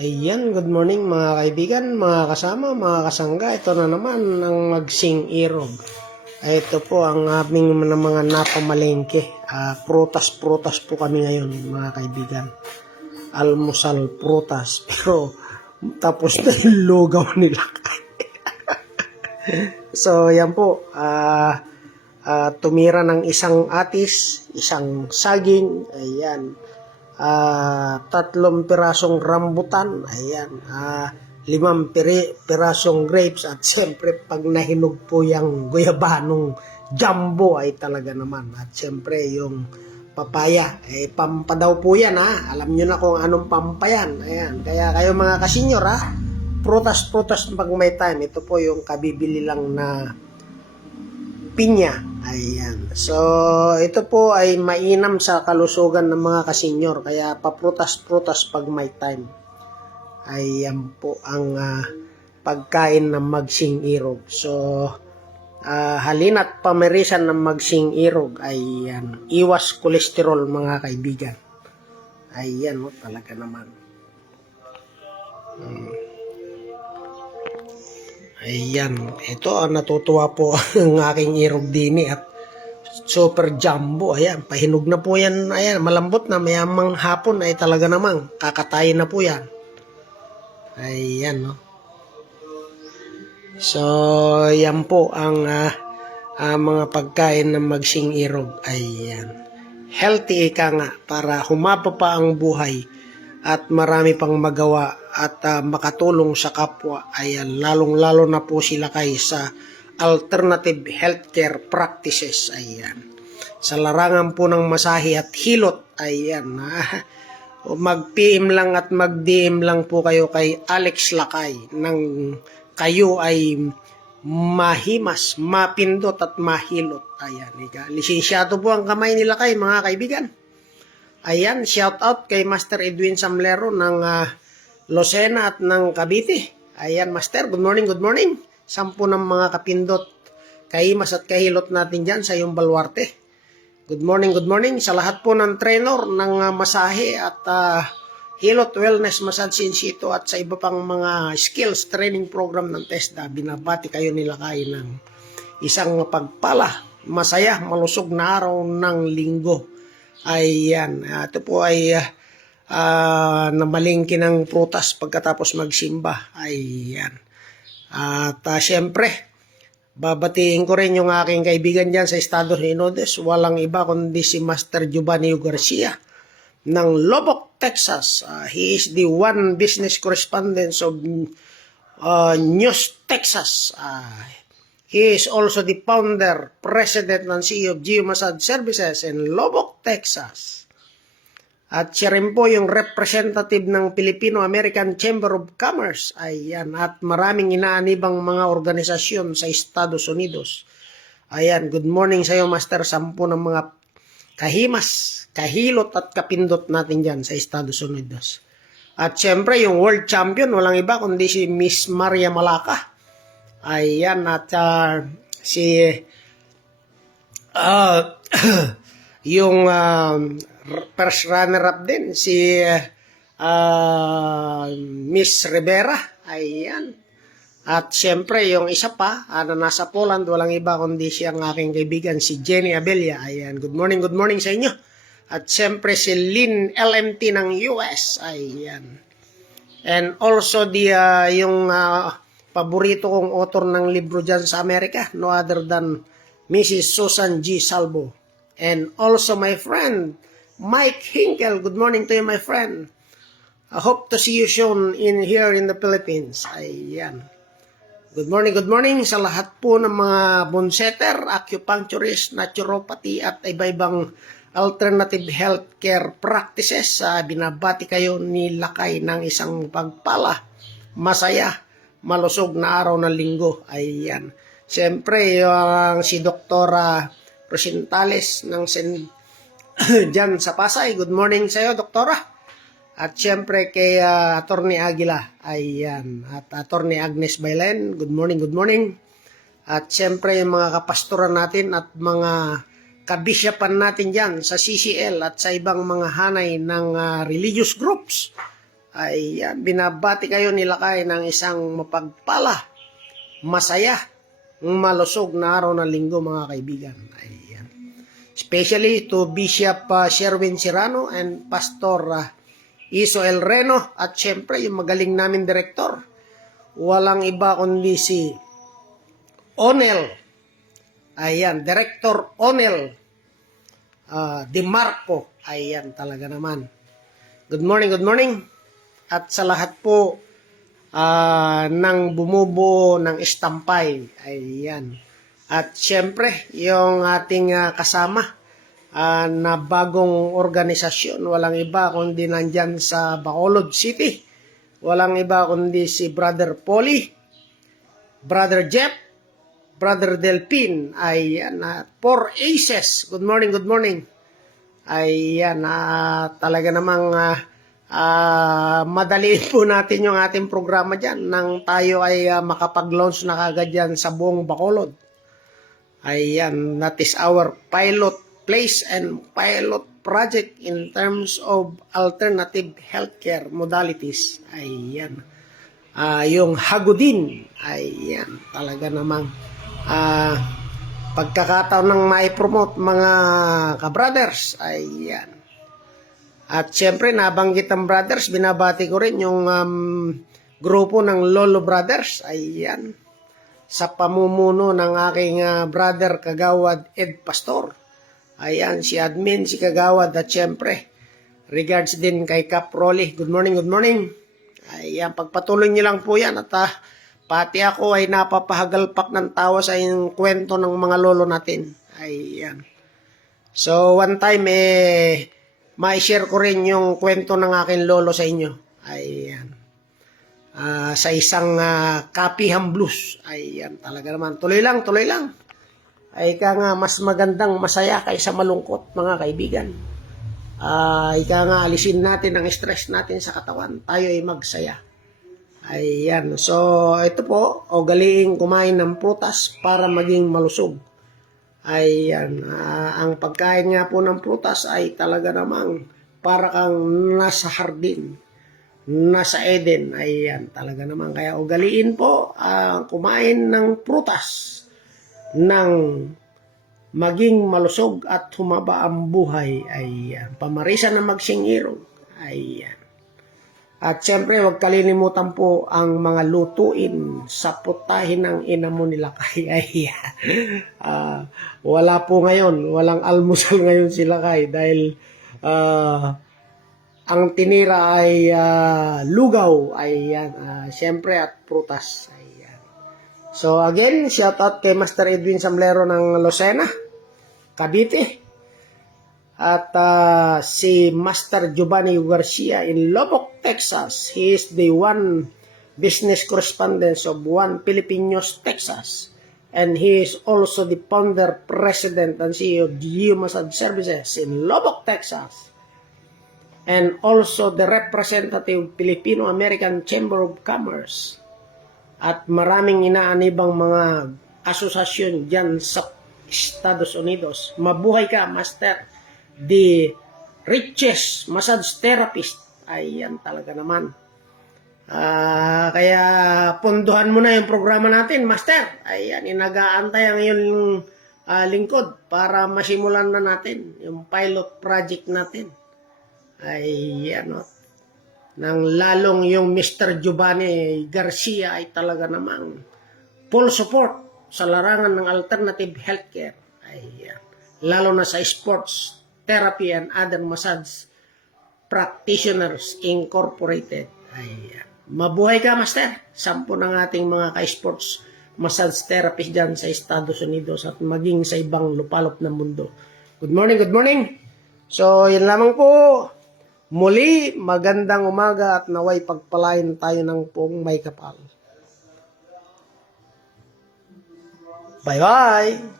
Ayan, good morning mga kaibigan, mga kasama, mga kasangga. Ito na naman ang Magsing Irog. Ito po ang aming mga napamalengke. Prutas-prutas po kami ngayon mga kaibigan. Almusal prutas. Pero tapos na yung lugaw nila. So yan po. Tumira ng isang atis, isang saging. Ayan. 3 pirasong rambutan, ayan, 5 pirasong grapes, at siyempre pag nahinog po yung guyabanong jumbo ay talaga naman, at siyempre yung papaya, pampa daw po yan, alam nyo na kung anong pampa yan, ayan, kaya kayo mga kasenyor, prutas pag may time. Ito po yung kabibili lang na pinya. Ayan. So, ito po ay mainam sa kalusugan ng mga kasenyor. Kaya paprutas-prutas pag may time. Ayan po ang pagkain ng Magsing Irog. So, halina't pamirisan ng Magsing Irog. Ayan. Iwas kolesterol mga kaibigan. Ayan, talaga naman. Ayan, ito natutuwa po ang aking irog dini at super jumbo. Ayan, pahinog na po yan. Ayan, malambot na, mayamang hapon ay talaga namang kakatayin na po yan. Ayan, no. So, yan po ang mga pagkain ng Magsing Irog. Ayan, healthy ika nga para humaba pa ang buhay at marami pang magawa at makatulong sa kapwa. Ayan, lalong-lalo na po sila kay sa alternative healthcare practices. Ayan, sa larangan po ng masahe at hilot. Ayan, mag-PM lang at mag-DM lang po kayo kay Alex Lakay nang kayo ay mahimas, mapindot at mahilot. Ayan, lisensyado po ang kamay nila kay mga kaibigan. Ayan, shout out kay Master Edwin Samlero ng Lucena at ng Cavite. Ayan, Master, good morning, good morning. 10 ng mga kapindot, kaimas at kahilot natin dyan sa iyong baluarte. Good morning sa lahat po ng trainer ng masahe at hilot, wellness, massage in situ at sa iba pang mga skills training program ng TESDA. Binabati kayo nila kayo ng isang pagpala, masaya, malusog na araw ng linggo. Ayan, ito po ay namalingki ng prutas pagkatapos magsimba. Ayan. At siyempre, babatiin ko rin yung aking kaibigan dyan sa Estados Unidos. Walang iba kundi si Master Giovanni Garcia ng Lubbock, Texas. He is the one business correspondent of News Texas. He is also the founder, president, and CEO of Geo Massage Services in Lubbock, Texas. At siya rin po yung representative ng Filipino-American Chamber of Commerce. Ayan, at maraming inaanibang mga organisasyon sa Estados Unidos. Ayan, good morning sa iyo, Master. 10 ng mga kahimas, kahilot at kapindot natin dyan sa Estados Unidos. At siyempre, yung world champion, walang iba kundi si Miss Maria Malaka. Ayan, at si yung first runner-up din, si Miss Rivera. Ayan. At siyempre, yung isa pa, na nasa Poland, walang iba kundi siyang aking kaibigan, si Jenny Abella. Ayan, good morning sa inyo. At siyempre, si Lynn LMT ng US. Ayan. And also, yung paborito kong author ng libro dyan sa Amerika, no other than Mrs. Susan G. Salvo. And also my friend, Mike Hinkle. Good morning to you, my friend. I hope to see you soon here in the Philippines. Ayan. Good morning sa lahat po ng mga bonsetter, acupuncturist, naturopathy at iba-ibang alternative healthcare practices. Binabati kayo ni Lakay ng isang pagpala, masaya, malusog na araw ng linggo. Ayan. Siyempre, yung si Doktora Presentales ng dyan sa Pasay. Good morning sa iyo, Doktora. At siyempre kay Attorney Aguila. Ayan. At Attorney Agnes Bailen. Good morning. At siyempre yung mga kapastoran natin at mga kabisyapan natin dyan sa CCL at sa ibang mga hanay ng religious groups. ay binabati kayo ni Lakay ng isang mapagpala, masaya, malusog na araw ng linggo mga kaibigan. Ayan. Especially to Bishop Sherwin Serrano and Pastor Iso El Reno at syempre yung magaling namin direktor. Walang iba kundi si Onel. Ayan, Director Onel Di Marco. Ayan, talaga naman. Good morning, good morning. At sa lahat po ng bumubuo ng istampay. Ayan. At syempre, yung ating kasama na bagong organisasyon, walang iba kundi nandyan sa Bacolod City. Walang iba kundi si Brother Polly, Brother Jeff, Brother Delpin. Ayan, 4 aces. Good morning, good morning. Ayan, talaga namang madaliin po natin yung ating programa dyan nang tayo ay makapag-launch na kagad dyan sa buong Bacolod. Ayan, that is our pilot place and pilot project in terms of alternative healthcare modalities. Ayan. Yung Hagudin. Ayan, talaga namang pagkakataon ng mai-promote mga ka-brothers. Ayan. At syempre, nabanggit ang brothers, binabati ko rin yung grupo ng Lolo Brothers. Ayan. Sa pamumuno ng aking brother Kagawad Ed Pastor. Ayan, si admin, si Kagawad at syempre, regards din kay Cap Rolly. Good morning, good morning. Ayan, pagpatuloy niyo lang po yan at pati ako ay napapahagalpak ng tawa sa yung kwento ng mga lolo natin. Ayan. So, one time, ma-share ko rin yung kwento ng aking lolo sa inyo. Ayan. Sa isang Kapihan Blues. Ayan, talaga naman. Tuloy lang, tuloy lang. Ay ika nga, mas magandang masaya kaysa malungkot, mga kaibigan. Ika nga, alisin natin ang stress natin sa katawan. Tayo ay magsaya. Ayan. So, ito po, ugaliing kumain ng prutas para maging malusog. Ayan. Ang pagkain nga po ng prutas ay talaga namang para kang nasa hardin, nasa Eden. Ayan. Talaga naman. Kaya ugaliin po kumain ng prutas ng maging malusog at humaba ang buhay. Ayan. Pamarisan na magsingirog. Ayan. At syempre, huwag kalilimutan po ang mga lutuin sa putahin ng ina mo nila kay. Ayan. Wala po ngayon. Walang almusal ngayon sila kay dahil ang tinira ay lugaw. Ayan. Syempre at prutas. Ayan. So again, shout out kay Master Edwin Samlero ng Lucena, Cavite. At si Master Giovanni Garcia in Lubbock, Texas. He is the one business correspondent of One Filipinos, Texas. And he is also the founder, president, and CEO of Geo Massage Services in Lubbock, Texas. And also the representative Filipino-American Chamber of Commerce. At maraming inaanibang mga asosasyon dyan sa Estados Unidos. Mabuhay ka, Master. The richest massage therapist. Ayan, talaga naman. Kaya ponduhan mo na yung programa natin, Master. Ayan, inagaantay ang iyong lingkod para masimulan na natin yung pilot project natin. Ayan, nang lalong yung Mr. Giovanni Garcia ay talaga namang full support sa larangan ng alternative healthcare. Ayan. Lalo na sa sports therapy and other massage practitioners incorporated. Ayan. Mabuhay ka, Master. 10 ng ating mga ka-sports massage therapist dyan sa Estados Unidos at maging sa ibang lupalop ng mundo. Good morning, good morning. So, yan lamang po. Muli, magandang umaga at naway pagpalain tayo ng pong may kapal. Bye-bye!